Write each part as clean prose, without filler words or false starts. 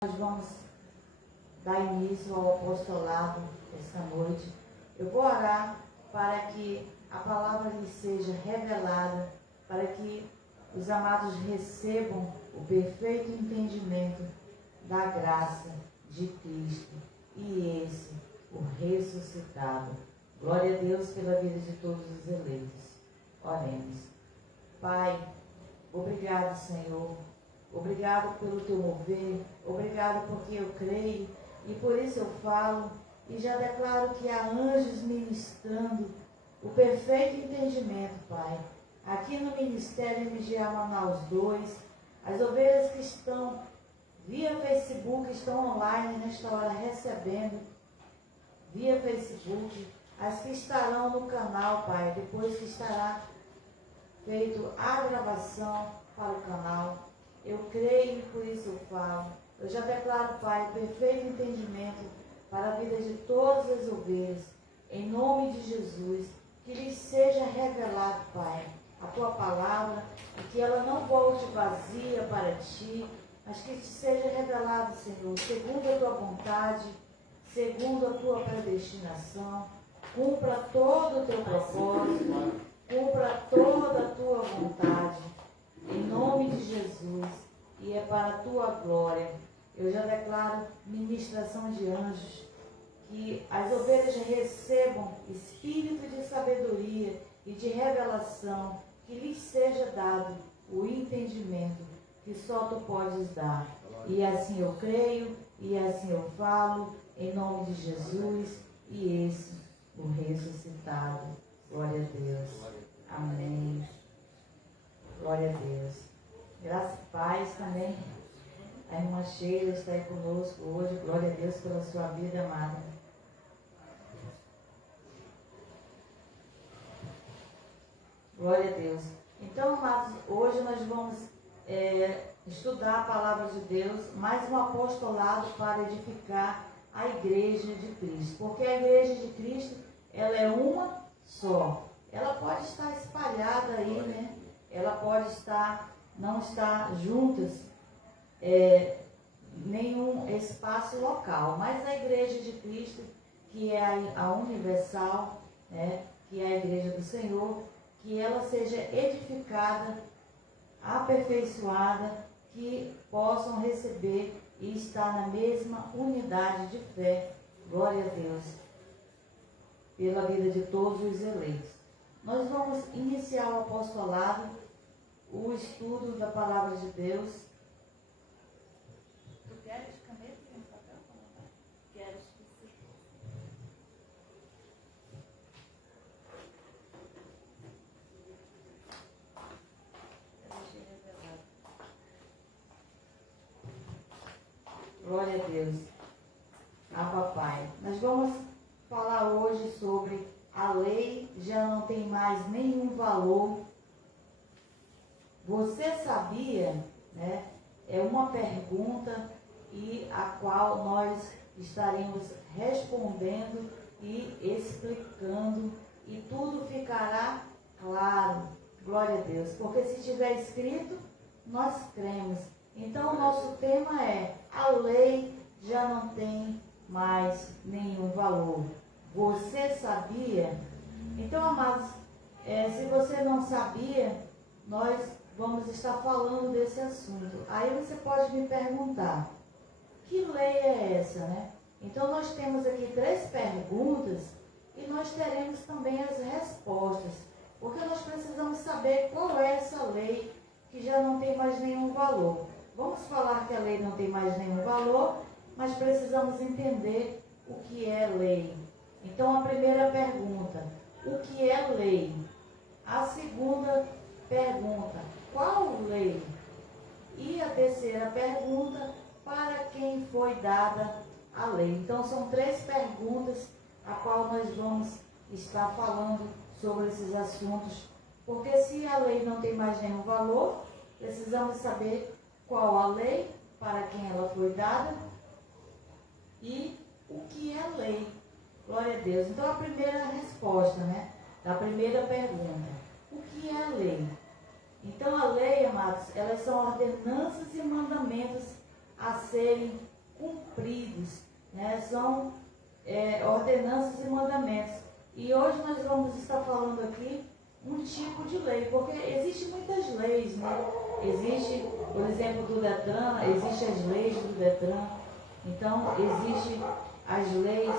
Nós vamos dar início ao apostolado esta noite. Eu vou orar para que a palavra lhe seja revelada, para que os amados recebam o perfeito entendimento da graça de Cristo e esse, o ressuscitado. Glória a Deus pela vida de todos os eleitos. Oremos. Pai, obrigado, Senhor. Obrigado pelo teu mover, obrigado porque eu creio e por isso eu falo e já declaro que há anjos ministrando o perfeito entendimento, Pai. Aqui no Ministério MGA Manaus 2, as ovelhas que estão via Facebook, estão online nesta hora recebendo via Facebook, as que estarão no canal, Pai, depois que estará feito a gravação para o canal. Eu creio e por isso eu falo. Eu já declaro, Pai, perfeito entendimento para a vida de todas as ovelhas. Em nome de Jesus, que lhes seja revelado, Pai, a tua palavra, e que ela não volte vazia para ti, mas que te seja revelado, Senhor, segundo a tua vontade, segundo a tua predestinação. Cumpra todo o teu propósito, cumpra toda a tua vontade. Em nome de Jesus, e é para a tua glória, eu já declaro ministração de anjos, que as ovelhas recebam espírito de sabedoria e de revelação, que lhes seja dado o entendimento que só tu podes dar. E assim eu creio, e assim eu falo, em nome de Jesus, e esse, o ressuscitado. Glória a Deus. Amém. Glória a Deus. Graças e paz também. A irmã Sheila está aí conosco hoje. Glória a Deus pela sua vida, amada. Glória a Deus. Então, amados, hoje nós vamos estudar a palavra de Deus, mais um apostolado para edificar a igreja de Cristo. Porque a igreja de Cristo, ela é uma só. Ela pode estar espalhada aí, né? Ela pode não estar juntas, nenhum espaço local, mas a igreja de Cristo, que é a universal, né, que é a igreja do Senhor, que ela seja edificada, aperfeiçoada, que possam receber e estar na mesma unidade de fé, glória a Deus, pela vida de todos os eleitos. Nós vamos iniciar o apostolado, o estudo da palavra de Deus. Tu queres caneta e um papel? Queres que Glória a Deus. Papai. Nós vamos falar hoje sobre a lei já não tem mais nenhum valor. Você sabia, né? É uma pergunta e a qual nós estaremos respondendo e explicando e tudo ficará claro. Glória a Deus. Porque se estiver escrito, nós cremos. Então o nosso tema é: a lei já não tem mais nenhum valor. Você sabia? Então, amados, se você não sabia, nós vamos estar falando desse assunto. Aí você pode me perguntar: que lei é essa, né? Então nós temos aqui 3 perguntas e nós teremos também as respostas, porque nós precisamos saber qual é essa lei que já não tem mais nenhum valor. Vamos falar que a lei não tem mais nenhum valor, mas precisamos entender o que é lei. Então a primeira pergunta: o que é lei? A segunda pergunta: qual lei? E a terceira pergunta: para quem foi dada a lei? Então são 3 perguntas a qual nós vamos estar falando sobre esses assuntos, porque se a lei não tem mais nenhum valor, precisamos saber qual a lei, para quem ela foi dada e o que é lei. Glória a Deus. Então a primeira resposta, né, da primeira pergunta: o que é lei? Então a lei, amados, elas são ordenanças e mandamentos a serem cumpridos, né? São ordenanças e mandamentos. E hoje nós vamos estar falando aqui um tipo de lei, porque existem muitas leis, né? Existe, por exemplo, do Detran, existem as leis do Detran. Então, existem as leis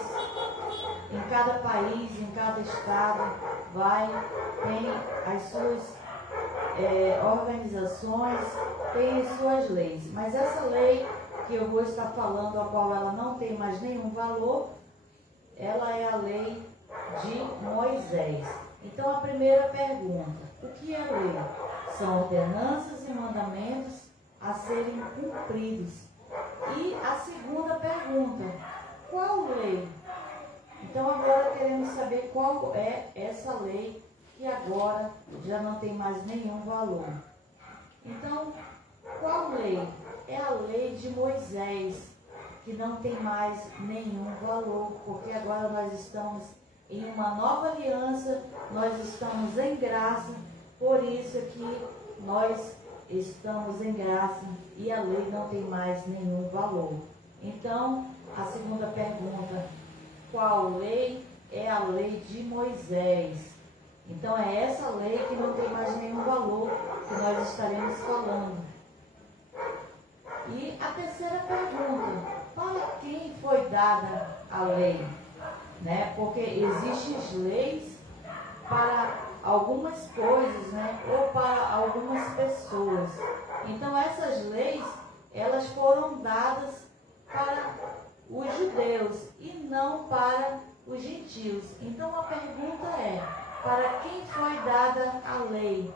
em cada país, em cada estado, tem as suas organizações, tem as suas leis. Mas essa lei que eu vou estar falando, a qual ela não tem mais nenhum valor, ela é a lei de Moisés. Então, a primeira pergunta: o que é lei? São ordenanças e mandamentos a serem cumpridos. E a segunda pergunta: qual lei? Então, agora queremos saber qual é essa lei que agora já não tem mais nenhum valor. Então, qual lei? É a lei de Moisés, que não tem mais nenhum valor, porque agora nós estamos em uma nova aliança, nós estamos em graça, por isso que nós estamos em graça e a lei não tem mais nenhum valor. Então, a segunda pergunta: qual lei? É a lei de Moisés. Então, é essa lei que não tem mais nenhum valor que nós estaremos falando. E a terceira pergunta: para quem foi dada a lei? Né? Porque existem leis para algumas coisas, né? Ou para algumas pessoas. Então, essas leis, elas foram dadas para os judeus e não para os gentios. Então, a pergunta é: para quem foi dada a lei?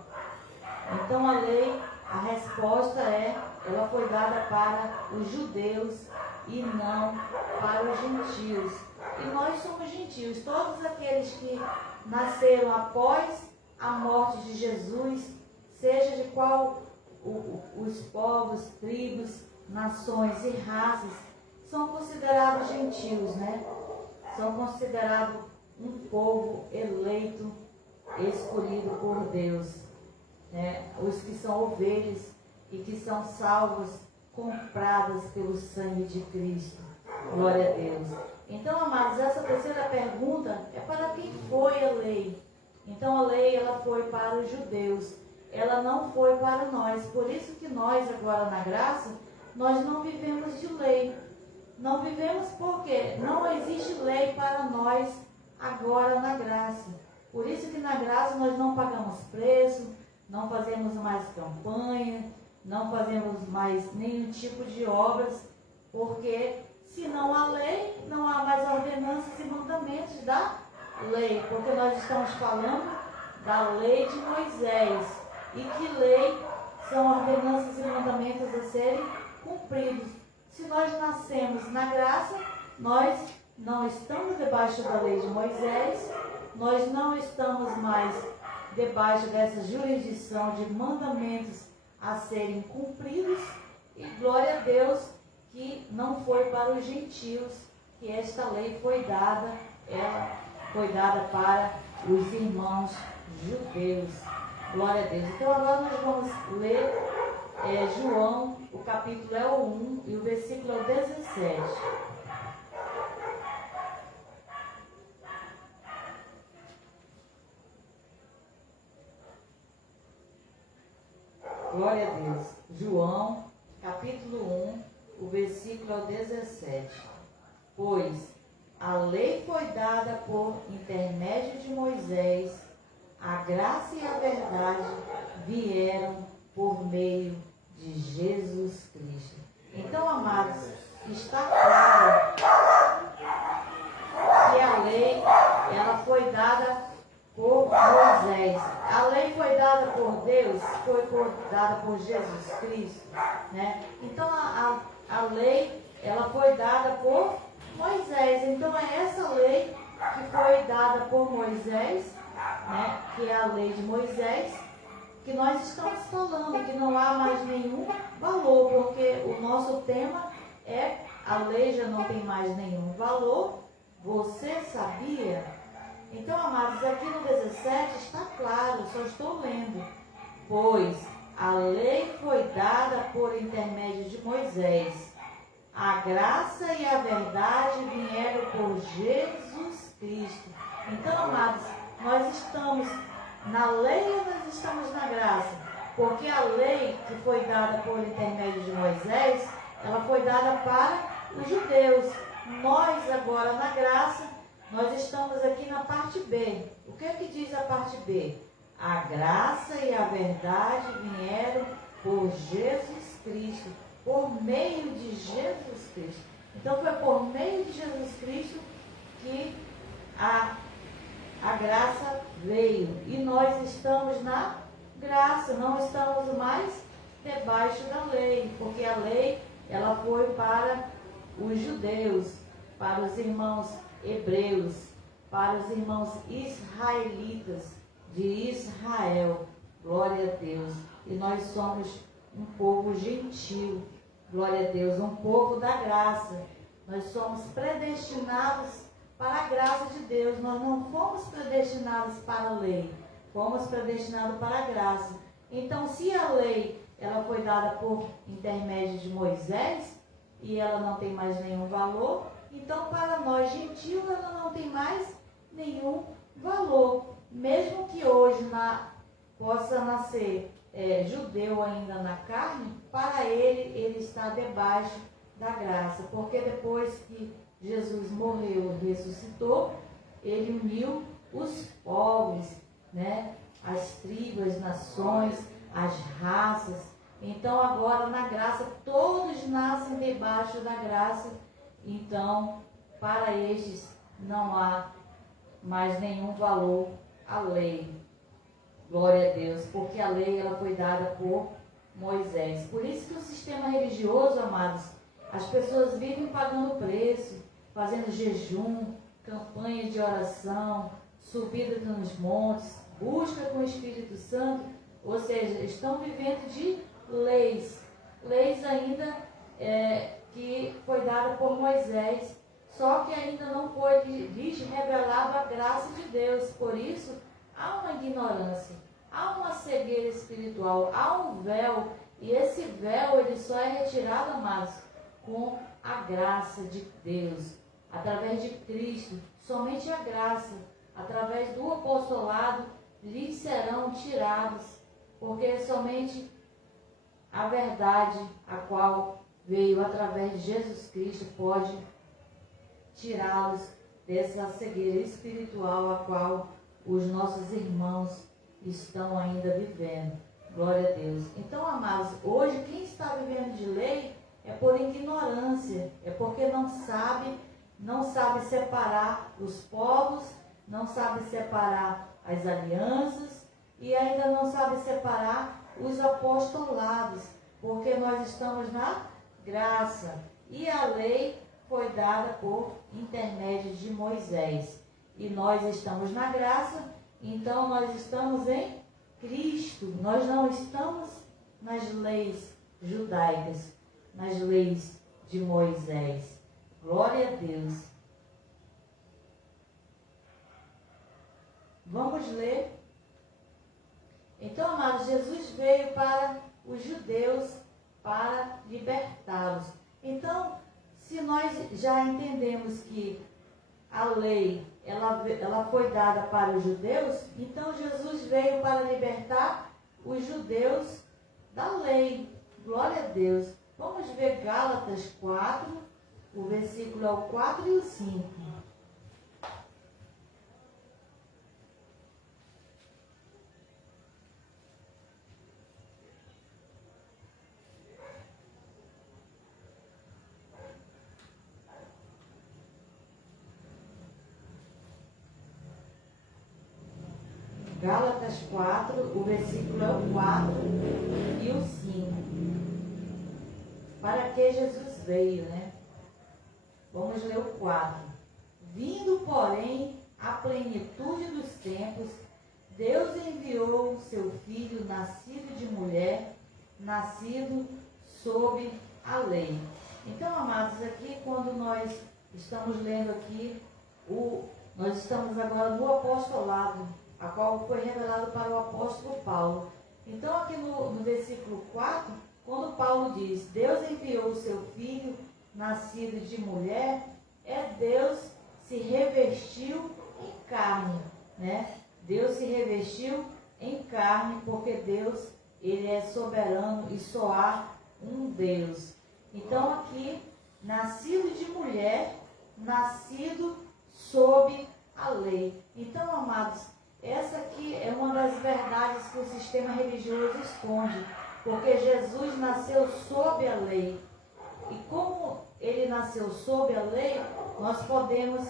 Então, a lei, a resposta é: ela foi dada para os judeus e não para os gentios. E nós somos gentios, todos aqueles que nasceram após a morte de Jesus, seja de qual os povos, tribos, nações e raças, são considerados gentios, né? São considerados um povo eleito, escolhido por Deus, né? Os que são ovelhas e que são salvos, compradas pelo sangue de Cristo. Glória a Deus. Então, amados, essa terceira pergunta é para quem foi a lei. Então, a lei, ela foi para os judeus, ela não foi para nós. Por isso que nós, agora na graça, nós não vivemos de lei. Não vivemos porque não existe lei para nós agora na graça. Por isso que na graça nós não pagamos preço, não fazemos mais campanha, não fazemos mais nenhum tipo de obras, porque se não há lei, não há mais ordenanças e mandamentos da lei, porque nós estamos falando da lei de Moisés. E que lei são ordenanças e mandamentos a serem cumpridos? Se nós nascemos na graça, nós não estamos debaixo da lei de Moisés, nós não estamos mais debaixo dessa jurisdição de mandamentos a serem cumpridos. E glória a Deus que não foi para os gentios que esta lei foi dada, ela foi dada para os irmãos judeus. Glória a Deus. Então agora nós vamos ler João, o capítulo é o 1 e o versículo é o 17. Glória a Deus. João, capítulo 1, o versículo é o 17. Pois a lei foi dada por intermédio de Moisés, a graça e a verdade vieram por meio de Jesus Cristo. Então, amados, está claro que a lei, ela foi dada por Moisés. A lei foi dada por Deus, dada por Jesus Cristo, né? Então, a lei, ela foi dada por Moisés. Então, é essa lei que foi dada por Moisés, né? Que é a lei de Moisés, que nós estamos falando, que não há mais nenhum valor, porque o nosso tema é: a lei já não tem mais nenhum valor. Você sabia? Então, amados, aqui no 17 está claro, só estou lendo. Pois a lei foi dada por intermédio de Moisés, graça e a verdade vieram por Jesus Cristo. Então, amados, nós estamos na lei ou nós estamos na graça? Porque a lei que foi dada por intermédio de Moisés, ela foi dada para os judeus. Nós agora na graça, nós estamos aqui na parte B. O que é que diz a parte B? A graça e a verdade vieram por Jesus Cristo, por meio de Jesus Cristo. Então foi por meio de Jesus Cristo que a graça veio. E nós estamos na graça, não estamos mais debaixo da lei, porque a lei ela foi para os judeus, para os irmãos hebreus, para os irmãos israelitas de Israel. Glória a Deus. E nós somos um povo gentil. Glória a Deus, um povo da graça. Nós somos predestinados para a graça de Deus. Nós não fomos predestinados para a lei, fomos predestinados para a graça. Então, se a lei ela foi dada por intermédio de Moisés e ela não tem mais nenhum valor, então para nós gentios ela não tem mais nenhum valor. Mesmo que hoje possa nascer judeu ainda na carne, para ele está debaixo da graça, porque depois que Jesus morreu e ressuscitou, ele uniu os povos, né? As tribos, as nações, as raças. Então agora na graça todos nascem debaixo da graça. Então para estes não há mais nenhum valor a lei. Glória a Deus, porque a lei ela foi dada por Moisés. Por isso que o sistema religioso, amados, as pessoas vivem pagando preço, fazendo jejum, campanha de oração, subida nos montes, busca com o Espírito Santo, ou seja, estão vivendo de leis ainda que foi dada por Moisés, só que ainda não foi lhes revelado a graça de Deus. Por isso há uma ignorância, há uma cegueira espiritual, há um véu, e esse véu ele só é retirado, amados, com a graça de Deus, através de Cristo. Somente a graça, através do apostolado, lhes serão tirados, porque somente a verdade, a qual veio através de Jesus Cristo, pode tirá-los dessa cegueira espiritual a qual os nossos irmãos estão ainda vivendo. Glória a Deus. Então, amados, hoje quem está vivendo de lei é por ignorância, é porque não sabe separar os povos, não sabe separar as alianças e ainda não sabe separar os apostolados, porque nós estamos na graça e a lei foi dada por intermédio de Moisés. E nós estamos na graça, então nós estamos em Cristo. Nós não estamos nas leis judaicas, nas leis de Moisés. Glória a Deus. Vamos ler. Então, amados, Jesus veio para os judeus para libertá-los. Então, se nós já entendemos que a lei ela foi dada para os judeus, então Jesus veio para libertar os judeus da lei. Glória a Deus. Vamos ver Gálatas 4, o versículo é o 4 e o 5. Gálatas 4, o versículo é o 4 e o 5. Para que Jesus veio, né? Vamos ler o 4. Vindo, porém, à plenitude dos tempos, Deus enviou o seu Filho, nascido de mulher, nascido sob a lei. Então, amados, aqui quando nós estamos lendo aqui, nós estamos agora no apostolado, a qual foi revelado para o apóstolo Paulo. Então, aqui no versículo 4, quando Paulo diz, Deus enviou o seu Filho, nascido de mulher, Deus se revestiu em carne, né? Deus se revestiu em carne, porque Deus, ele é soberano e só há um Deus. Então aqui, nascido de mulher, nascido sob a lei. Então, amados, essa aqui é uma das verdades que o sistema religioso esconde, porque Jesus nasceu sob a lei. E como ele nasceu sob a lei, nós podemos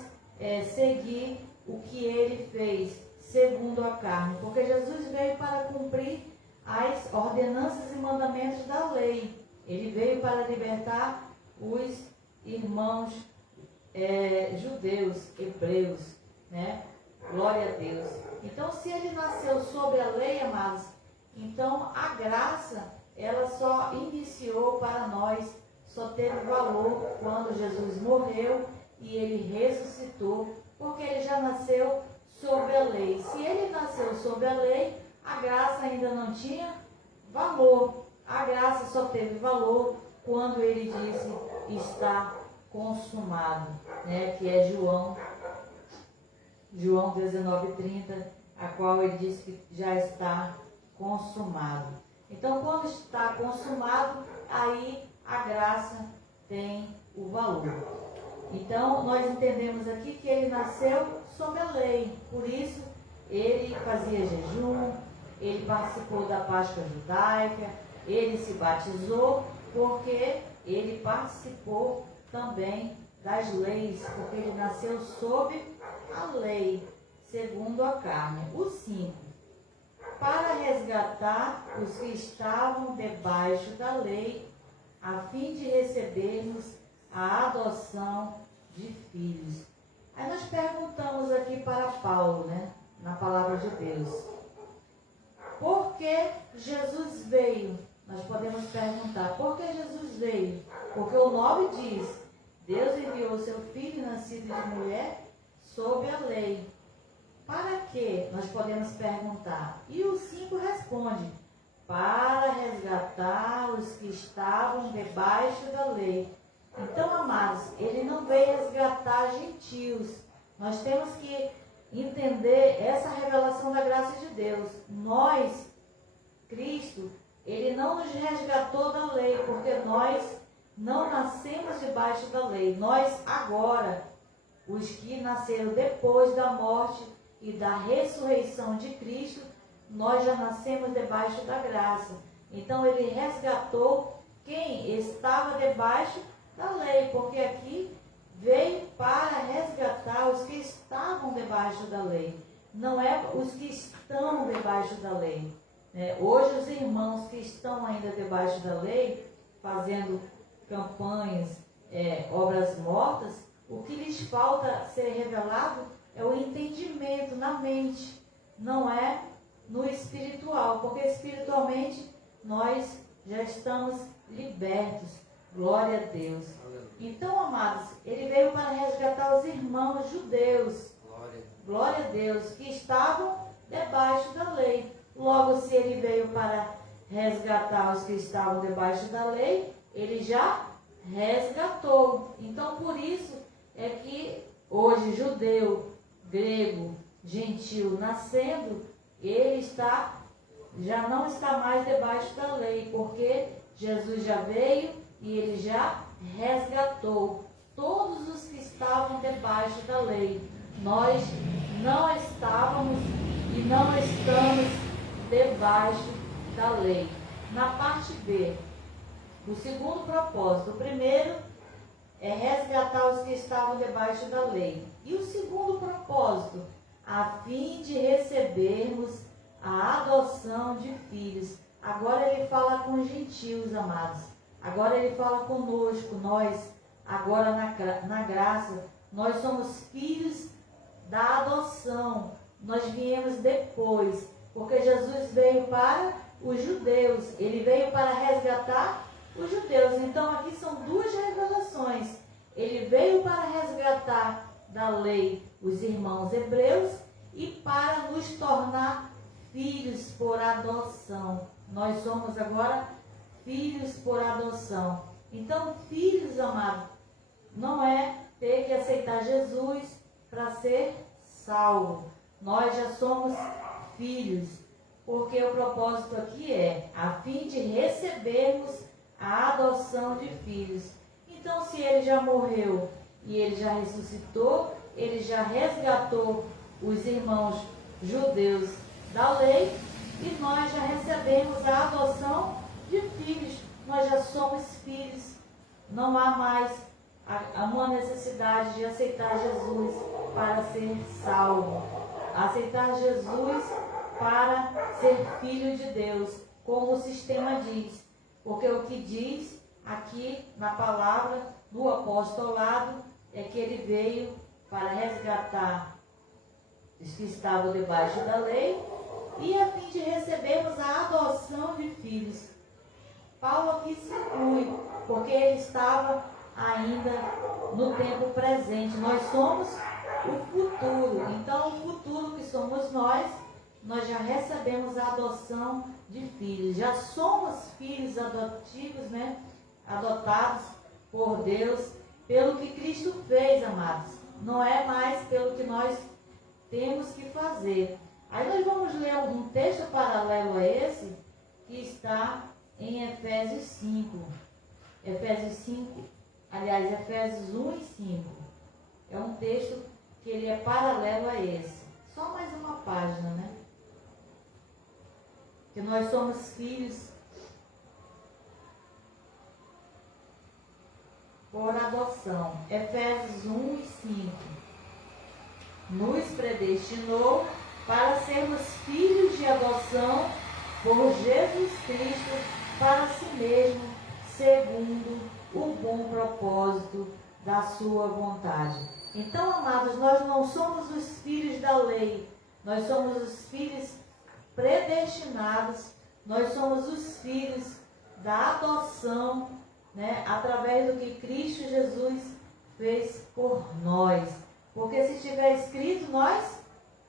seguir o que ele fez segundo a carne, porque Jesus veio para cumprir as ordenanças e mandamentos da lei. Ele veio para libertar os irmãos judeus, hebreus, né? Glória a Deus. Então, se ele nasceu sob a lei, amados, então a graça, ela só iniciou para nós, só teve valor quando Jesus morreu e ele ressuscitou, porque ele já nasceu sob a lei. Se ele nasceu sob a lei, a graça ainda não tinha valor. A graça só teve valor quando ele disse: está consumado, né? Que é João 19:30, a qual ele diz que já está consumado. Então, quando está consumado, aí a graça tem o valor. Então, nós entendemos aqui que ele nasceu sob a lei, por isso ele fazia jejum, ele participou da Páscoa judaica, ele se batizou, porque ele participou também das leis, porque ele nasceu sob a lei, segundo a carne. O 5. Para resgatar os que estavam debaixo da lei, a fim de recebermos a adoção de filhos. Aí nós perguntamos aqui para Paulo, né, na palavra de Deus, por que Jesus veio? Nós podemos perguntar, por que Jesus veio? Porque o 9 diz: Deus enviou seu filho nascido de mulher sob a lei. Para quê? Nós podemos perguntar. E o 5 responde: para resgatar os que estavam debaixo da lei. Então, amados, ele não veio resgatar gentios. Nós temos que entender essa revelação da graça de Deus. Nós, Cristo, ele não nos resgatou da lei, porque nós não nascemos debaixo da lei. Nós agora, os que nasceram depois da morte e da ressurreição de Cristo, nós já nascemos debaixo da graça. Então ele resgatou quem estava debaixo da lei, porque aqui veio para resgatar os que estavam debaixo da lei, não é os que estão debaixo da lei. Hoje os irmãos que estão ainda debaixo da lei, fazendo campanhas, obras mortas, o que lhes falta ser revelado é o entendimento na mente, não é no espiritual, porque espiritualmente nós já estamos libertos. Glória a Deus. Então, amados, ele veio para resgatar os irmãos judeus, glória a Deus, que estavam debaixo da lei. Logo, se ele veio para resgatar os que estavam debaixo da lei, ele já resgatou. Então, por isso é que hoje judeu, grego, gentil nascendo, ele já não está mais debaixo da lei, porque Jesus já veio e ele já resgatou todos os que estavam debaixo da lei. Nós não estávamos e não estamos debaixo da lei. Na parte B, o segundo propósito, o primeiro é resgatar os que estavam debaixo da lei. E o segundo propósito, a fim de recebermos a adoção de filhos. Agora ele fala com os gentios, amados. Agora ele fala conosco, nós, agora na graça, nós somos filhos da adoção. Nós viemos depois, porque Jesus veio para os judeus, ele veio para resgatar os judeus. Então aqui são duas revelações. Ele veio para resgatar da lei os irmãos hebreus e para nos tornar filhos por adoção. Nós somos agora filhos por adoção. Então, filhos amados, não é ter que aceitar Jesus para ser salvo. Nós já somos filhos, porque o propósito aqui é a fim de recebermos a adoção de filhos. Então, se ele já morreu e ele já ressuscitou, ele já resgatou os irmãos judeus da lei e nós já recebemos a adoção de filhos. Nós já somos filhos. Não há mais uma necessidade de aceitar Jesus para ser salvo. Aceitar Jesus para ser filho de Deus, como o sistema diz. Porque o que diz aqui na palavra do apostolado é que ele veio para resgatar os que estavam debaixo da lei e a fim de recebermos a adoção de filhos. Paulo aqui se inclui, porque ele estava ainda no tempo presente. Nós somos o futuro. Então, o futuro que somos nós já recebemos a adoção de filhos. Já somos filhos adotivos, né? Adotados por Deus, pelo que Cristo fez, amados. Não é mais pelo que nós temos que fazer. Aí nós vamos ler um texto paralelo a esse, que está em Efésios 5. Efésios 1 e 5. É um texto que ele é paralelo a esse. Só mais uma página, né? Que nós somos filhos por adoção. Efésios 1 e 5. Nos predestinou para sermos filhos de adoção por Jesus Cristo para si mesmo, segundo o bom propósito da sua vontade. Então, amados, nós não somos os filhos da lei, nós somos os filhos predestinados, nós somos os filhos da adoção, né, através do que Cristo Jesus fez por nós. Porque se estiver escrito, nós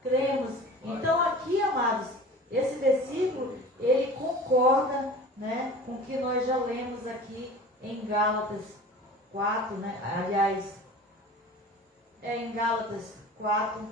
cremos. Então aqui, amados, esse versículo, ele concorda, né, com o que nós já lemos aqui em Gálatas 4, né? Aliás, em Gálatas 4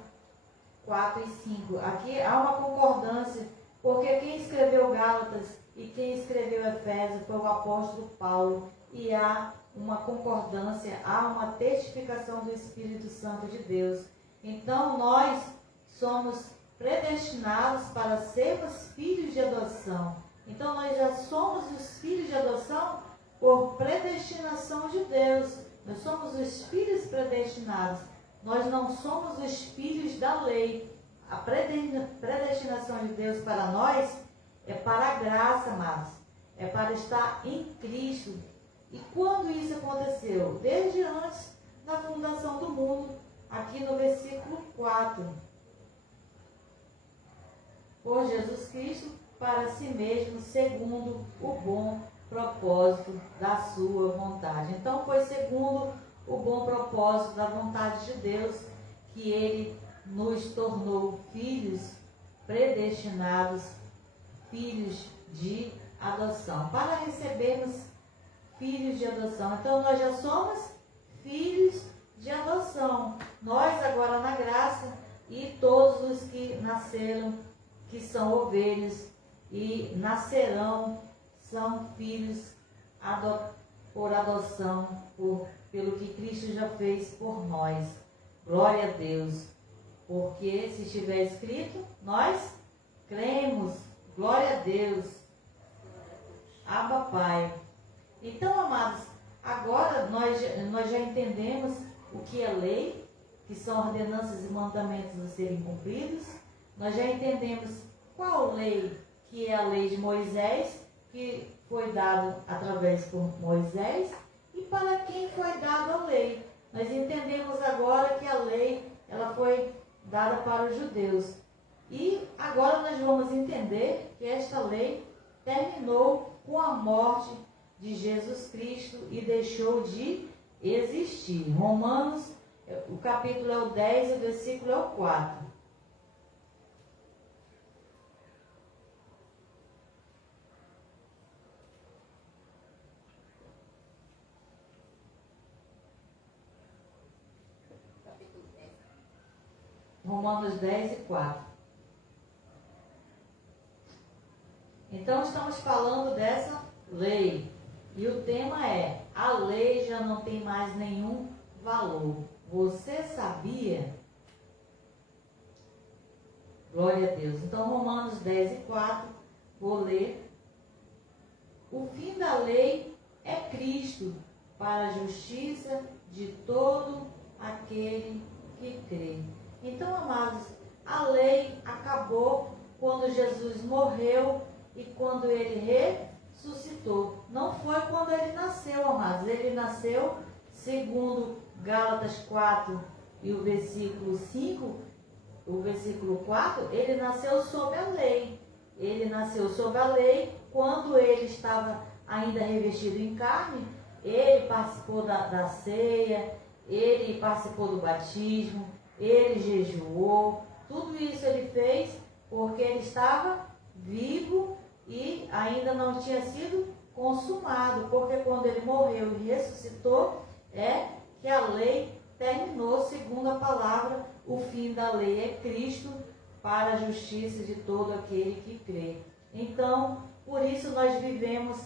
e 5. Aqui há uma concordância, porque quem escreveu Gálatas e quem escreveu Efésios foi o apóstolo Paulo. E há uma concordância, há uma testificação do Espírito Santo de Deus. Então nós somos predestinados para sermos filhos de adoção. Então nós já somos os filhos de adoção por predestinação de Deus. Nós somos os filhos predestinados. Nós não somos os filhos da lei. A predestinação de Deus para nós é para a graça, amados. É para estar em Cristo. E quando isso aconteceu? Desde antes da fundação do mundo, aqui no versículo 4. Por Jesus Cristo, para si mesmo, segundo o bom propósito da sua vontade. Então foi segundo o bom propósito da vontade de Deus que Ele nos tornou filhos predestinados, filhos de adoção, para recebermos filhos de adoção. Então nós já somos filhos de adoção. Nós agora na graça e todos os que nasceram, que são ovelhas e nascerão, são filhos por adoção, pelo que Cristo já fez por nós. Glória a Deus. Porque se estiver escrito, nós cremos. Glória a Deus. Abba, Pai. Então, amados, agora nós já entendemos o que é lei, que são ordenanças e mandamentos a serem cumpridos. Nós já entendemos qual lei, que é a lei de Moisés, que foi dado através por Moisés, e para quem foi dada a lei. Nós entendemos agora que a lei, ela foi dada para os judeus. E agora nós vamos entender que esta lei terminou com a morte de Jesus Cristo e deixou de existir. Romanos, o capítulo é o 10 e o versículo é o 4. Romanos 10 e 4. Então estamos falando dessa lei. E o tema é: a lei já não tem mais nenhum valor. Você sabia? Glória a Deus. Então, Romanos 10 e 4, vou ler. O fim da lei é Cristo, para a justiça de todo aquele que crê. Então, amados, a lei acabou quando Jesus morreu e quando ele ressuscitou. Não foi quando ele nasceu, amados. Ele nasceu, segundo Gálatas 4 e o versículo 5, o versículo 4, ele nasceu sob a lei. Ele nasceu sob a lei quando ele estava ainda revestido em carne. Ele participou da ceia, ele participou do batismo, ele jejuou. Tudo isso ele fez porque ele estava vivo e ainda não tinha sido consumado. Porque quando ele morreu e ressuscitou, é que a lei terminou, segundo a palavra. O fim da lei é Cristo, para a justiça de todo aquele que crê. Então, por isso nós vivemos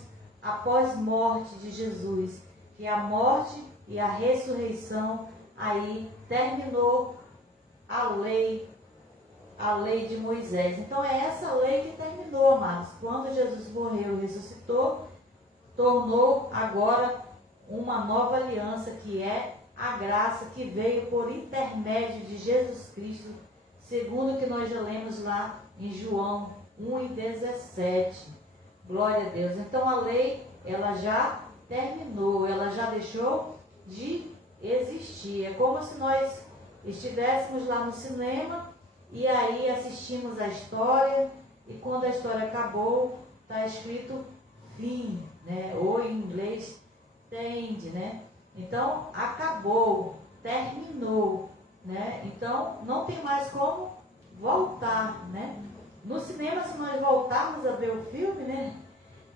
após morte de Jesus, que a morte e a ressurreição aí terminou a lei de Moisés. Então é essa lei que terminou, amados. Quando Jesus morreu e ressuscitou, tornou agora uma nova aliança, que é a graça que veio por intermédio de Jesus Cristo, segundo o que nós já lemos lá em João 1:17. Glória a Deus. Então a lei, ela já terminou, ela já deixou de existir. É como se nós estivéssemos lá no cinema e aí assistimos a história, e quando a história acabou, está escrito fim, né? Ou em inglês, end, né? Então, acabou, terminou, né? Então, não tem mais como voltar, né? No cinema, se nós voltarmos a ver o filme, né?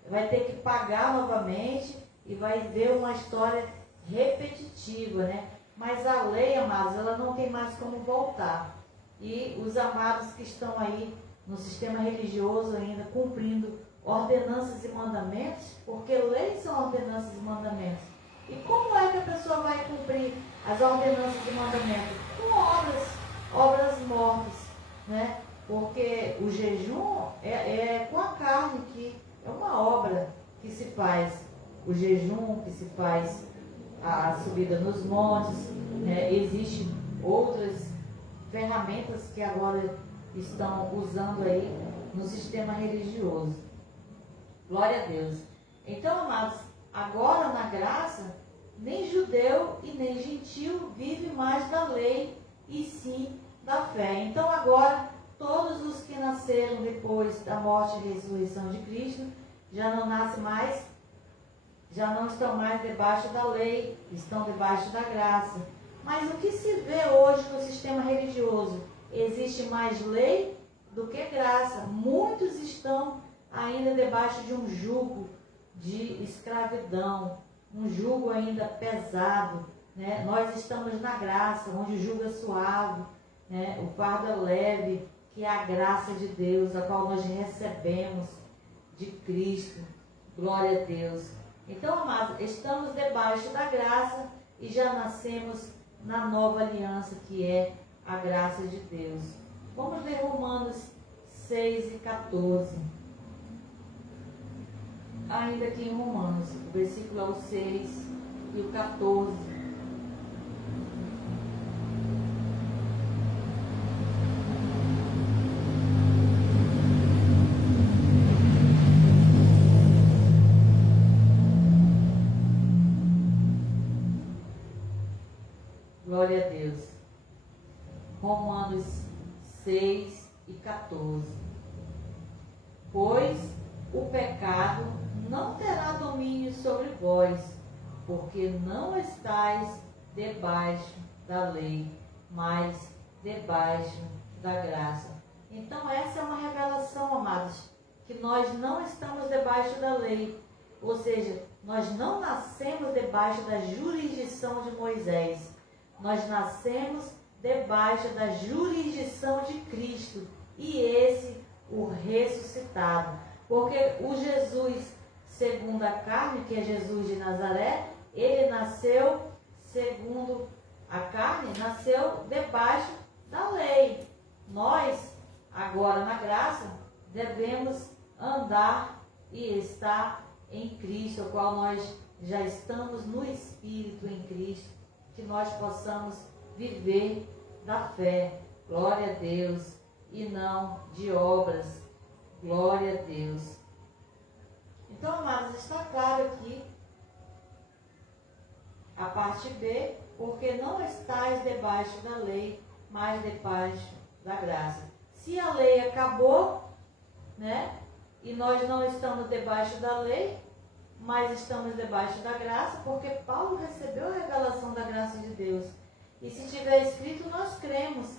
Vai ter que pagar novamente e vai ver uma história repetitiva, né? Mas a lei, amados, ela não tem mais como voltar. E os amados que estão aí no sistema religioso ainda cumprindo ordenanças e mandamentos, porque leis são ordenanças e mandamentos. E como é que a pessoa vai cumprir as ordenanças e mandamentos? Com obras mortas, né? Porque o jejum é com a carne, que é uma obra que se faz. O jejum que se faz, a subida nos montes, né? Existem outras ferramentas que agora estão usando aí no sistema religioso. Glória a Deus. Então, amados, agora na graça, nem judeu e nem gentil vive mais da lei, e sim da fé. Então agora, todos os que nasceram depois da morte e ressurreição de Cristo, já não nascem mais, já não estão mais debaixo da lei, estão debaixo da graça. Mas o que se vê hoje no sistema religioso? Existe mais lei do que graça. Muitos estão ainda debaixo de um jugo de escravidão, um jugo ainda pesado, né? Nós estamos na graça, onde o jugo é suave, né? O fardo é leve, que é a graça de Deus, a qual nós recebemos de Cristo. Glória a Deus. Então, amados, estamos debaixo da graça e já nascemos na nova aliança, que é a graça de Deus. Vamos ler Romanos 6 e 14. Ainda aqui em Romanos, o versículo é o 6 e o 14. Glória a Deus. Romanos 6 e 14. Pois o pecado não terá domínio sobre vós, porque não estáis debaixo da lei, mas debaixo da graça. Então essa é uma revelação, amados, que nós não estamos debaixo da lei, ou seja, nós não nascemos debaixo da jurisdição de Moisés, nós nascemos debaixo da jurisdição de Cristo, e esse o ressuscitado. Porque o Jesus segundo a carne, que é Jesus de Nazaré, ele nasceu segundo a carne, nasceu debaixo da lei. Nós, agora na graça, devemos andar e estar em Cristo, o qual nós já estamos no Espírito em Cristo, que nós possamos viver da fé, glória a Deus, e não de obras, glória a Deus. Então, amados, está claro aqui a parte B, porque não estáis debaixo da lei, mas debaixo da graça. Se a lei acabou, né, e nós não estamos debaixo da lei, mas estamos debaixo da graça, porque Paulo recebeu a revelação da graça de Deus. E se estiver escrito, nós cremos.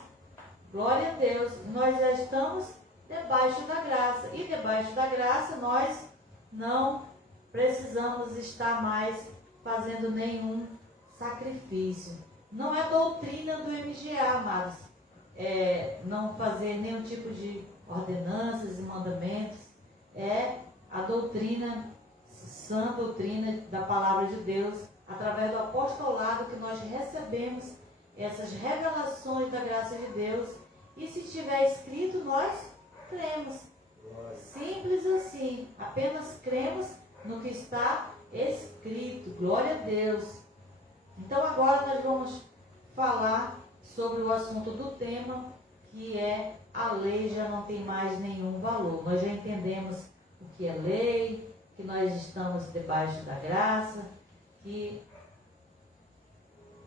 Glória a Deus. Nós já estamos debaixo da graça. E debaixo da graça, nós não precisamos estar mais fazendo nenhum sacrifício. Não é doutrina do MGA, amados. Não fazer nenhum tipo de ordenanças e mandamentos. É a doutrina, sã doutrina da palavra de Deus, através do apostolado que nós recebemos essas revelações da graça de Deus. E se estiver escrito, nós cremos. Simples assim. Apenas cremos no que está escrito. Glória a Deus. Então agora nós vamos falar sobre o assunto do tema, que é a lei já não tem mais nenhum valor. Nós já entendemos o que é lei, que nós estamos debaixo da graça, que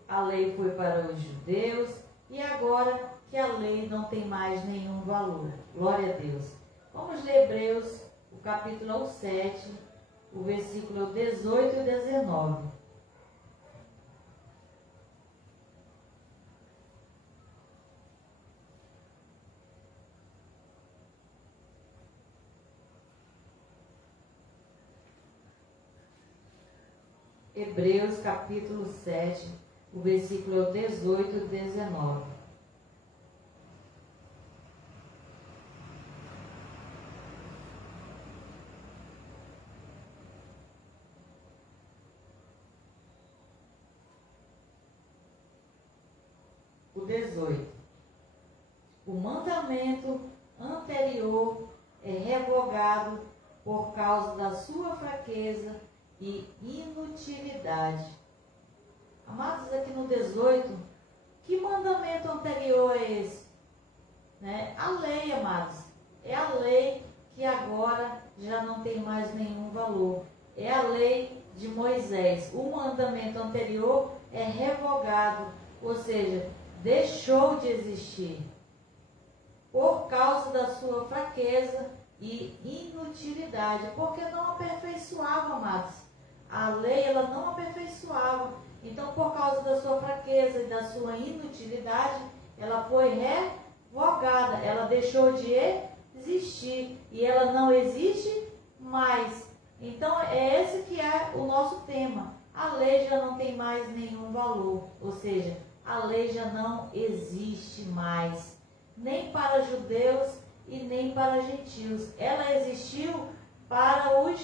a lei foi para os judeus e agora que a lei não tem mais nenhum valor. Glória a Deus. Vamos ler Hebreus, o capítulo 7, o versículo 18 e 19. Hebreus capítulo 7, o versículo 18 e 19. O 18. O mandamento anterior é revogado por causa da sua fraqueza e inutilidade. Amados, aqui no 18, que mandamento anterior é esse? Né? A lei, amados. É a lei que agora já não tem mais nenhum valor. É a lei de Moisés. O mandamento anterior é revogado, ou seja, deixou de existir por causa da sua fraqueza e inutilidade, porque não aperfeiçoava, amados. A lei, ela não aperfeiçoava. Então, por causa da sua fraqueza e da sua inutilidade, ela foi revogada. Ela deixou de existir. E ela não existe mais. Então, é esse que é o nosso tema. A lei já não tem mais nenhum valor. Ou seja, a lei já não existe mais. Nem para judeus e nem para gentios. Ela existiu para os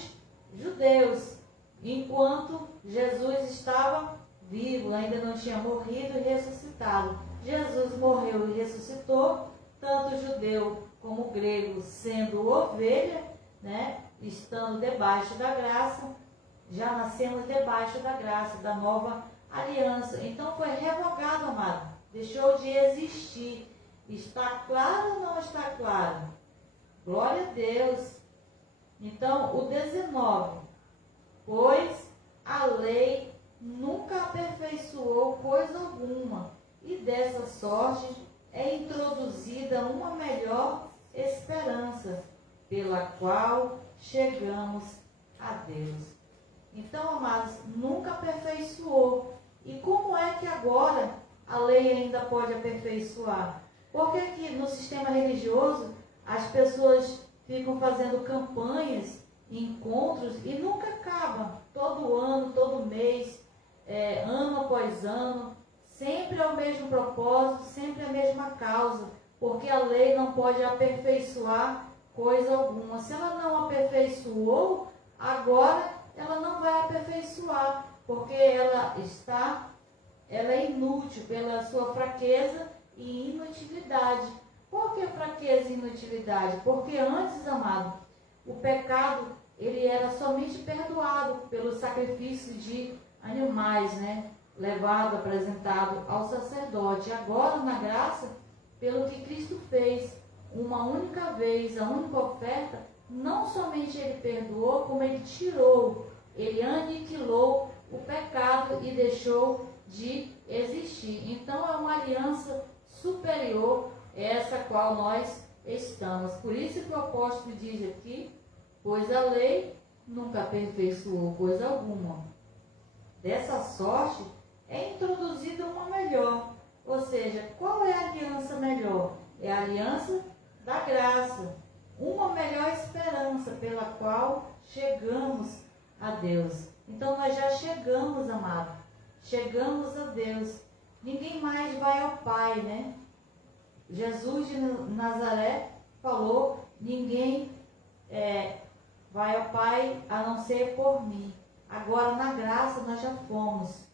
judeus, enquanto Jesus estava vivo, ainda não tinha morrido e ressuscitado. Jesus morreu e ressuscitou, tanto judeu como grego, sendo ovelha, né, estando debaixo da graça, já nascemos debaixo da graça, da nova aliança. Então foi revogado, amado, deixou de existir. Está claro ou não está claro? Glória a Deus. Então, o 19. Pois a lei nunca aperfeiçoou coisa alguma, e dessa sorte é introduzida uma melhor esperança, pela qual chegamos a Deus. Então, amados, nunca aperfeiçoou. E como é que agora a lei ainda pode aperfeiçoar? Porque que no sistema religioso as pessoas ficam fazendo campanhas, encontros e nunca acaba. Todo ano, todo mês, ano após ano, Sempre é o mesmo propósito, sempre é a mesma causa, porque a lei não pode aperfeiçoar coisa alguma. Se ela não aperfeiçoou, agora ela não vai aperfeiçoar, porque ela é inútil pela sua fraqueza e inutilidade. Por que fraqueza e inutilidade? Porque antes, amado, o pecado ele era somente perdoado pelo sacrifício de animais, né? Levado, apresentado ao sacerdote. Agora, na graça, pelo que Cristo fez, uma única vez, a única oferta, não somente ele perdoou, como ele tirou, ele aniquilou o pecado e deixou de existir. Então é uma aliança superior, essa qual nós estamos. Por isso que o apóstolo diz aqui, pois a lei nunca aperfeiçoou coisa alguma. Dessa sorte é introduzida uma melhor. Ou seja, qual é a aliança melhor? É a aliança da graça. Uma melhor esperança pela qual chegamos a Deus. Então nós já chegamos, amado. Chegamos a Deus. Ninguém mais vai ao Pai, né? Jesus de Nazaré falou, ninguém vai ao Pai a não ser por mim. Agora na graça nós já fomos.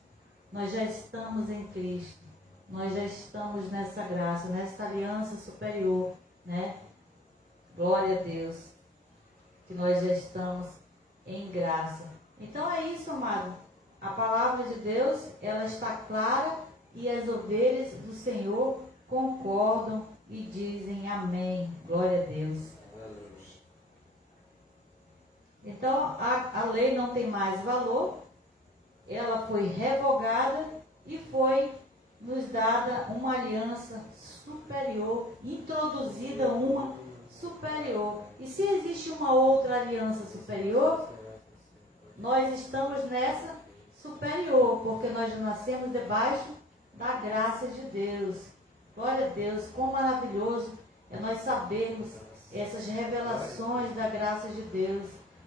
Nós já estamos em Cristo. Nós já estamos nessa graça, nessa aliança superior, né? Glória a Deus. Que nós já estamos em graça. Então é isso, amado. A palavra de Deus, ela está clara e as ovelhas do Senhor concordam e dizem amém. Glória a Deus. Então a lei não tem mais valor, ela foi revogada e foi nos dada uma aliança superior, introduzida uma superior. E se existe uma outra aliança superior, nós estamos nessa superior, porque nós nascemos debaixo da graça de Deus. Glória a Deus, quão maravilhoso é nós sabermos essas revelações da graça de Deus.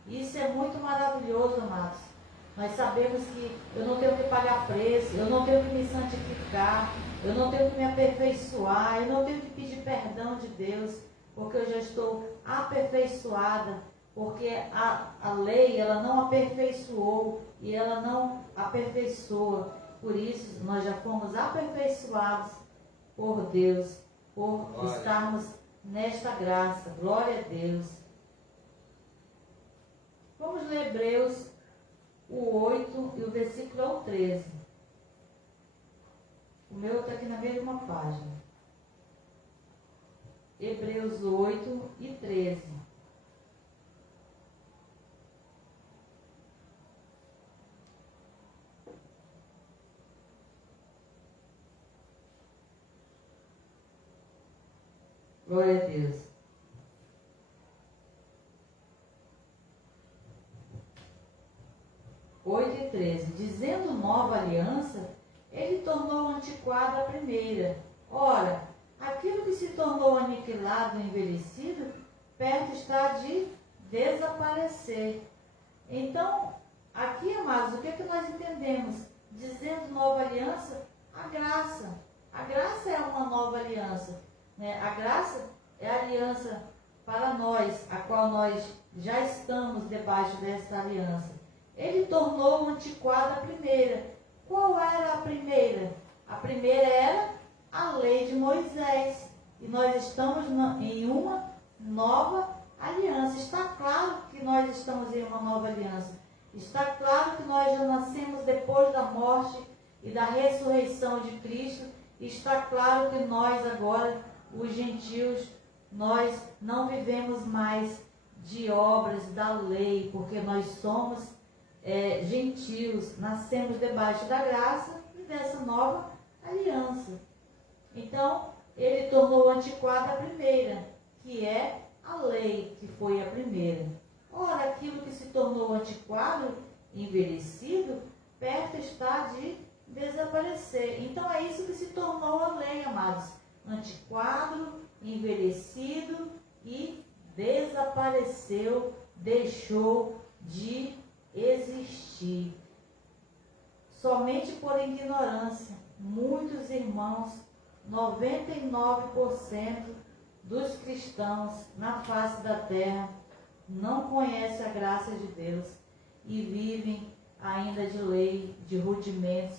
Isso é muito maravilhoso, amados. Nós sabemos que eu não tenho que pagar preço, eu não tenho que me santificar, eu não tenho que me aperfeiçoar, eu não tenho que pedir perdão de Deus, porque eu já estou aperfeiçoada, porque a lei, ela não aperfeiçoou e ela não aperfeiçoa. Por isso, nós já fomos aperfeiçoados por Deus, por estarmos nesta graça. Glória a Deus. Vamos ler Hebreus o 8 e o versículo é o 13. O meu está aqui na mesma página. Hebreus 8 e 13. Glória a Deus. E 13. Dizendo nova aliança, ele tornou antiquada a primeira. Ora, aquilo que se tornou aniquilado e envelhecido, perto está de desaparecer. Então, aqui, amados, o que é que nós entendemos? Dizendo nova aliança, a graça. A graça é uma nova aliança, né? A graça é a aliança para nós, a qual nós já estamos debaixo dessa aliança. Ele tornou antiquada a primeira. Qual era a primeira? A primeira era a lei de Moisés. E nós estamos em uma nova aliança. Está claro que nós estamos em uma nova aliança. Está claro que nós já nascemos depois da morte e da ressurreição de Cristo. Está claro que nós agora, os gentios, nós não vivemos mais de obras da lei, porque nós somos gentios, nascemos debaixo da graça e dessa nova aliança. Então, ele tornou antiquada a primeira, que é a lei, que foi a primeira. Ora, aquilo que se tornou antiquado, envelhecido, perto está de desaparecer. Então, é isso que se tornou a lei, amados. Antiquado, envelhecido e desapareceu, deixou de existir. Somente por ignorância muitos irmãos, 99% dos cristãos na face da terra não conhecem a graça de Deus e vivem ainda de lei, de rudimentos,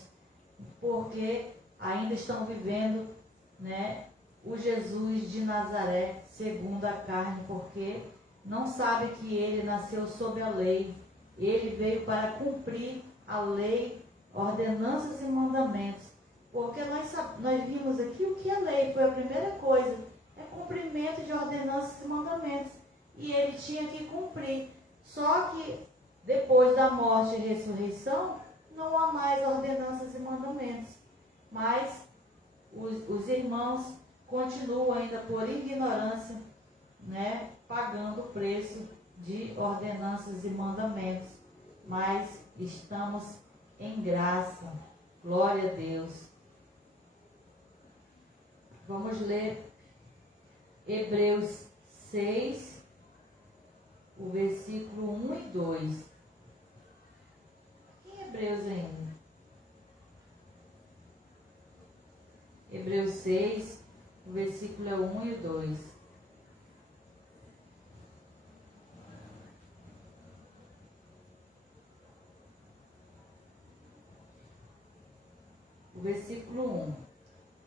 porque ainda estão vivendo, né, o Jesus de Nazaré segundo a carne, porque não sabe que ele nasceu sob a lei. Ele veio para cumprir a lei, ordenanças e mandamentos. Porque nós vimos aqui o que é lei, foi a primeira coisa, é cumprimento de ordenanças e mandamentos. E ele tinha que cumprir. Só que depois da morte e ressurreição, não há mais ordenanças e mandamentos. Mas os irmãos continuam ainda por ignorância, né, pagando o preço de ordenanças e mandamentos. Mas estamos em graça. Glória a Deus. Vamos ler Hebreus 6, o versículo 1 e 2. Em Hebreus ainda. Hebreus 6, o versículo é 1 e 2. O versículo 1.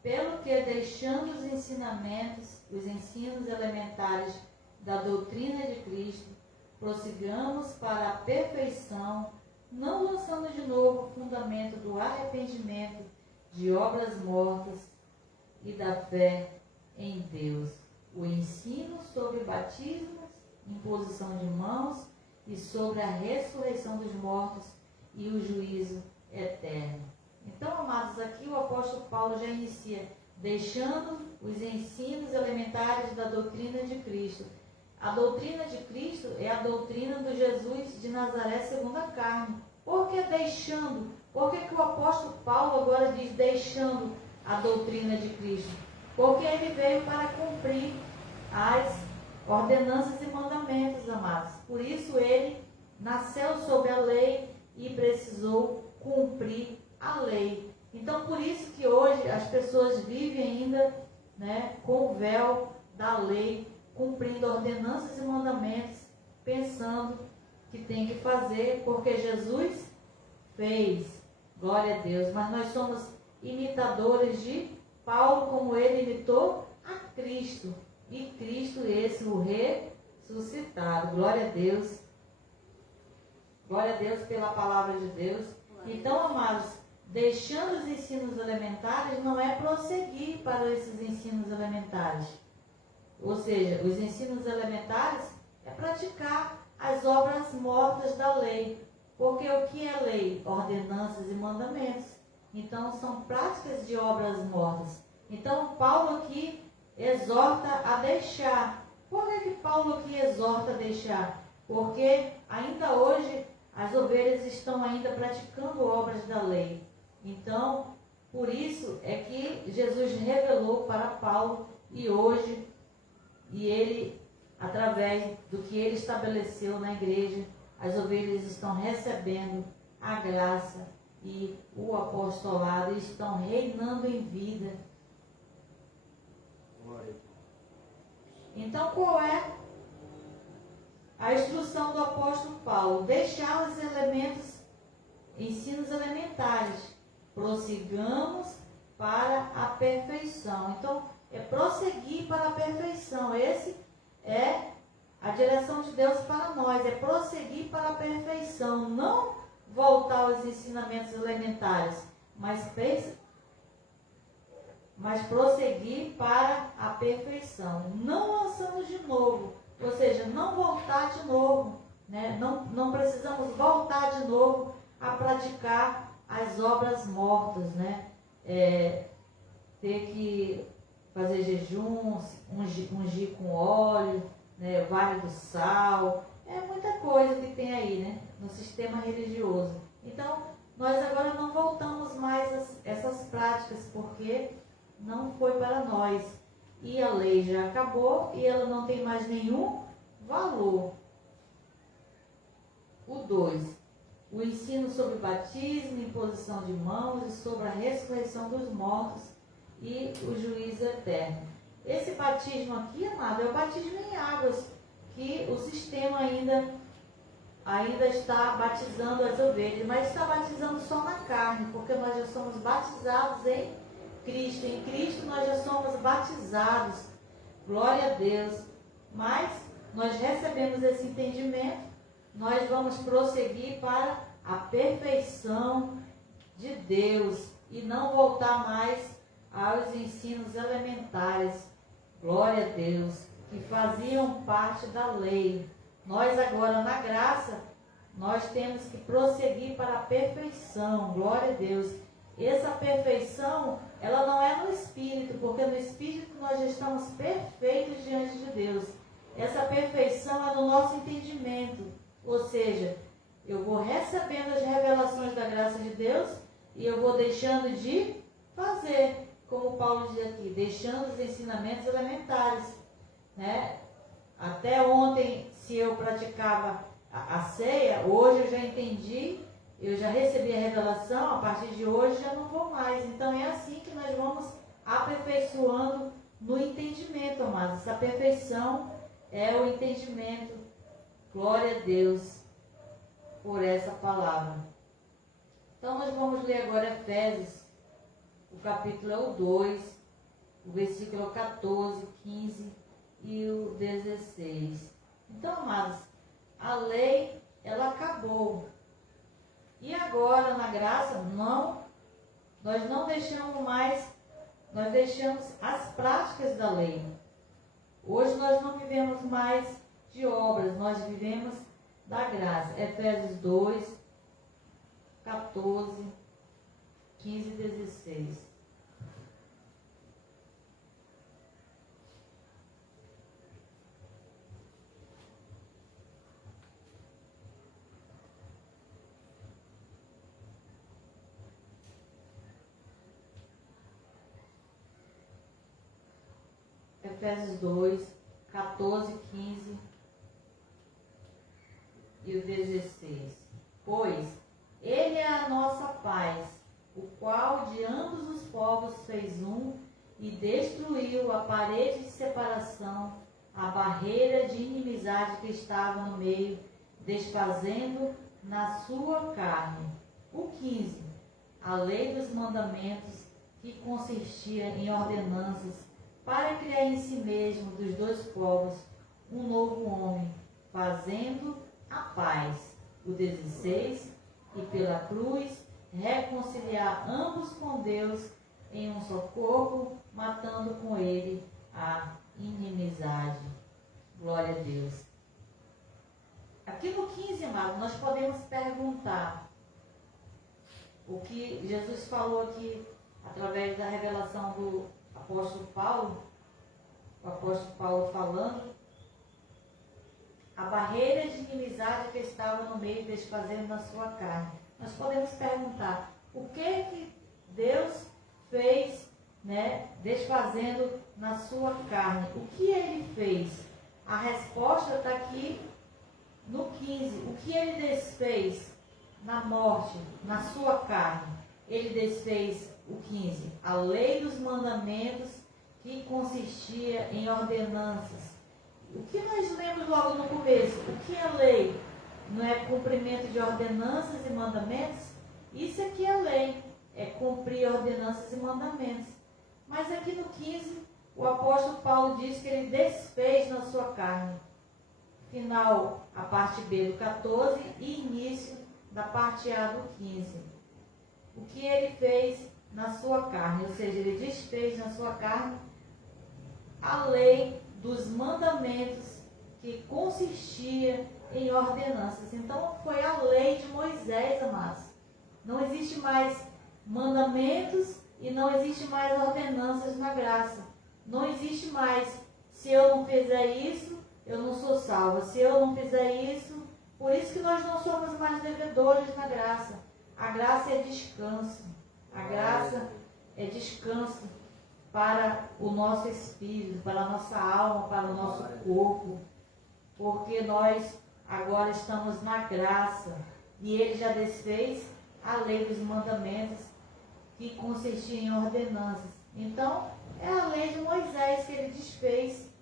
Pelo que, deixando os ensinamentos, os ensinos elementares da doutrina de Cristo, prossigamos para a perfeição, não lançando de novo o fundamento do arrependimento de obras mortas e da fé em Deus. O ensino sobre batismos, imposição de mãos e sobre a ressurreição dos mortos e o juízo eterno. Então, amados, aqui o apóstolo Paulo já inicia deixando os ensinos elementares da doutrina de Cristo. A doutrina de Cristo é a doutrina do Jesus de Nazaré segundo a carne. Por que deixando? Por que o apóstolo Paulo agora diz deixando a doutrina de Cristo? Porque ele veio para cumprir as ordenanças e mandamentos, amados. Por isso ele nasceu sob a lei e precisou cumprir a lei. Então, por isso que hoje as pessoas vivem ainda, né, com o véu da lei, cumprindo ordenanças e mandamentos, pensando que tem que fazer porque Jesus fez. Glória a Deus. Mas nós somos imitadores de Paulo, como ele imitou a Cristo. E Cristo esse, o ressuscitado. Glória a Deus. Glória a Deus pela palavra de Deus. Então, amados, deixando os ensinos elementares não é prosseguir para esses ensinos elementares. Ou seja, os ensinos elementares é praticar as obras mortas da lei. Porque o que é lei? Ordenanças e mandamentos. Então, são práticas de obras mortas. Então, Paulo aqui exorta a deixar. Por que Paulo aqui exorta a deixar? Porque ainda hoje as ovelhas estão ainda praticando obras da lei. Então, por isso é que Jesus revelou para Paulo e hoje, e ele, através do que ele estabeleceu na igreja, as ovelhas estão recebendo a graça e o apostolado e estão reinando em vida. Então, qual é a instrução do apóstolo Paulo? Deixar os ensinos elementares. Prossigamos para a perfeição. Então, é prosseguir para a perfeição. Esse é a direção de Deus para nós. É prosseguir para a perfeição. Não voltar aos ensinamentos elementares, mas prosseguir para a perfeição. Não lançando de novo. Ou seja, não voltar de novo. Né? Não precisamos voltar de novo a praticar as obras mortas, né? Ter que fazer jejum, ungir com óleo, né? Vale do sal, é muita coisa que tem aí, né? No sistema religioso. Então, nós agora não voltamos mais essas práticas, porque não foi para nós. E a lei já acabou e ela não tem mais nenhum valor. O 2. o ensino sobre batismo, imposição de mãos e sobre a ressurreição dos mortos e o juízo eterno. Esse batismo aqui, amado, é o batismo em águas, que o sistema ainda está batizando as ovelhas, mas está batizando só na carne, porque nós já somos batizados em Cristo. Em Cristo nós já somos batizados. Glória a Deus. Mas nós recebemos esse entendimento, nós vamos prosseguir para a perfeição de Deus e não voltar mais aos ensinos elementares. Glória a Deus, que faziam parte da lei. Nós agora na graça, nós temos que prosseguir para a perfeição. Glória a Deus. Essa perfeição, ela não é no Espírito, porque no Espírito nós já estamos perfeitos diante de Deus. Essa perfeição é no nosso entendimento. Ou seja, eu vou recebendo as revelações da graça de Deus e eu vou deixando de fazer, como Paulo diz aqui, deixando os ensinamentos elementares, né? Até ontem, se eu praticava a ceia, hoje eu já entendi, eu já recebi a revelação, a partir de hoje já não vou mais. Então é assim que nós vamos aperfeiçoando no entendimento, amados. Essa perfeição é o entendimento. Glória a Deus por essa palavra. Então nós vamos ler agora Efésios, o capítulo é o 2, o versículo 14, 15 e o 16. Então, amados, a lei, ela acabou. E agora, na graça, nós não deixamos mais, nós deixamos as práticas da lei. Hoje nós não vivemos mais de obras, nós vivemos da graça. Efésios 2, 14, 15 e 16. Efésios 2, 14, 15 e o 16. Pois Ele é a nossa paz, o qual de ambos os povos fez um e destruiu a parede de separação, a barreira de inimizade que estava no meio, desfazendo na sua carne. O 15. A lei dos mandamentos, que consistia em ordenanças, para criar em si mesmo dos dois povos um novo homem, fazendo a paz. O 16. E pela cruz reconciliar ambos com Deus em um só corpo, matando com ele a inimizade. Glória a Deus. Aqui no 15, amado, nós podemos perguntar o que Jesus falou aqui através da revelação do apóstolo Paulo, o apóstolo Paulo falando, a barreira de inimizade que estava no meio, desfazendo na sua carne. Nós podemos perguntar, o que Deus fez, né, desfazendo na sua carne? O que ele fez? A resposta está aqui no 15. O que ele desfez na morte, na sua carne? Ele desfez o 15, a lei dos mandamentos, que consistia em ordenanças. O que nós lemos logo no começo? O que é lei? Não é cumprimento de ordenanças e mandamentos? Isso aqui é lei, é cumprir ordenanças e mandamentos. Mas aqui no 15, o apóstolo Paulo diz que ele desfez na sua carne. Final, a parte B do 14 e início da parte A do 15. O que ele fez na sua carne, ou seja, ele desfez na sua carne a lei dos mandamentos, que consistia em ordenanças. Então foi a lei de Moisés, amados. Não existe mais mandamentos e não existe mais ordenanças na graça. Não existe mais, se eu não fizer isso, eu não sou salva. Se eu não fizer isso, por isso que nós não somos mais devedores na graça. A graça é descanso. A graça é descanso para o nosso espírito, para a nossa alma, para o nosso corpo. Porque nós agora estamos na graça. E ele já desfez a lei dos mandamentos, que consistia em ordenanças. Então, é a lei de Moisés que ele desfez.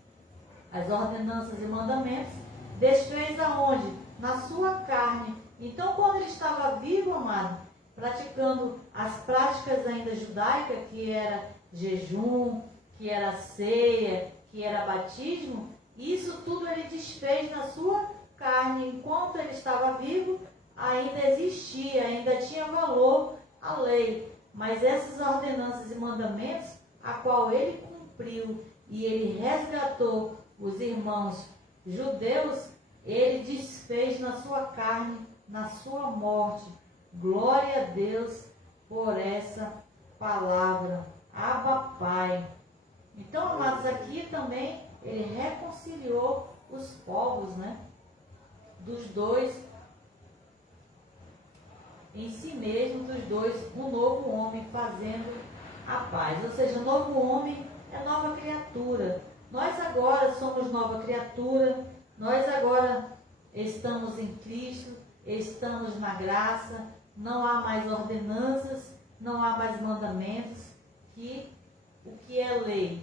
As ordenanças e mandamentos, desfez aonde? Na sua carne. Então, quando ele estava vivo, amado, praticando as práticas ainda judaicas, que era jejum, que era ceia, que era batismo, isso tudo ele desfez na sua carne. Enquanto ele estava vivo, ainda existia, ainda tinha valor a lei. Mas essas ordenanças e mandamentos, a qual ele cumpriu e ele resgatou os irmãos judeus, ele desfez na sua carne, na sua morte. Glória a Deus por essa palavra. Abba, Pai. Então, amados, aqui também ele reconciliou os povos, né? Dos dois, em si mesmo, dos dois, um novo homem fazendo a paz. Ou seja, novo homem é nova criatura. Nós agora somos nova criatura, nós agora estamos em Cristo, estamos na graça, não há mais ordenanças, não há mais mandamentos, o que é lei?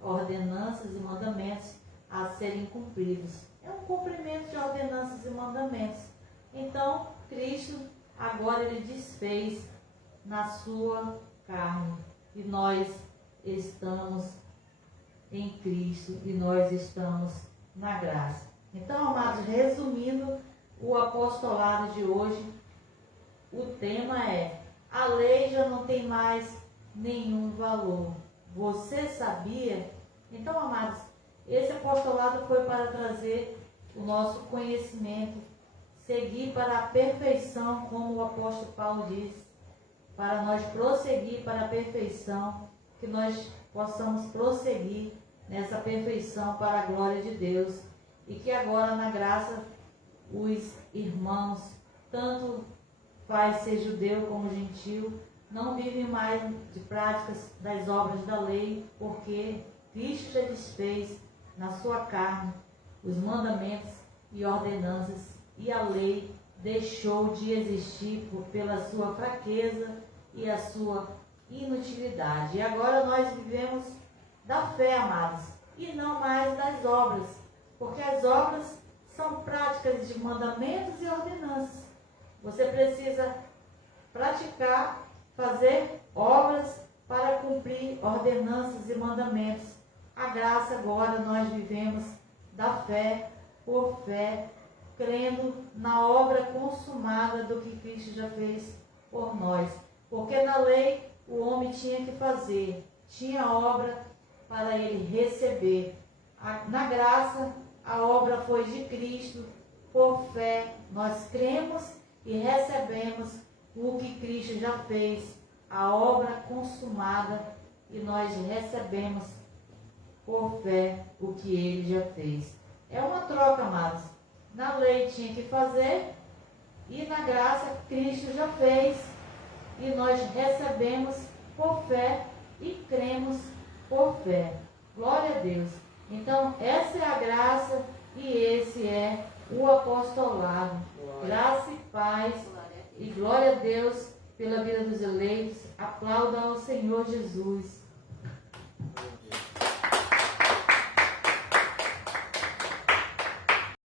Ordenanças e mandamentos a serem cumpridos. É um cumprimento de ordenanças e mandamentos. Então, Cristo agora ele desfez na sua carne. E nós estamos em Cristo e nós estamos na graça. Então, amados, resumindo o apostolado de hoje, o tema é: a lei já não tem mais nenhum valor. Você sabia? Então, amados, esse apostolado foi para trazer o nosso conhecimento, seguir para a perfeição, como o apóstolo Paulo diz, para nós prosseguir para a perfeição, que nós possamos prosseguir nessa perfeição para a glória de Deus, e que agora na graça os irmãos, tanto faz ser judeu como gentil, não vivem mais de práticas das obras da lei, porque Cristo já desfez na sua carne os mandamentos e ordenanças, e a lei deixou de existir pela sua fraqueza e a sua inutilidade. E agora nós vivemos da fé, amados, e não mais das obras, porque as obras são práticas de mandamentos e ordenanças. Você precisa praticar, fazer obras para cumprir ordenanças e mandamentos. A graça agora nós vivemos da fé, por fé, crendo na obra consumada do que Cristo já fez por nós. Porque na lei o homem tinha que fazer, tinha obra para ele receber. Na graça a obra foi de Cristo, por fé nós cremos e recebemos o que Cristo já fez, a obra consumada, e nós recebemos por fé o que ele já fez. É uma troca, amados. Na lei tinha que fazer, e na graça Cristo já fez, e nós recebemos por fé e cremos por fé. Glória a Deus. Então, essa é a graça e esse é o apostolado. Graça e paz e glória a Deus pela vida dos eleitos. Aplauda ao Senhor Jesus.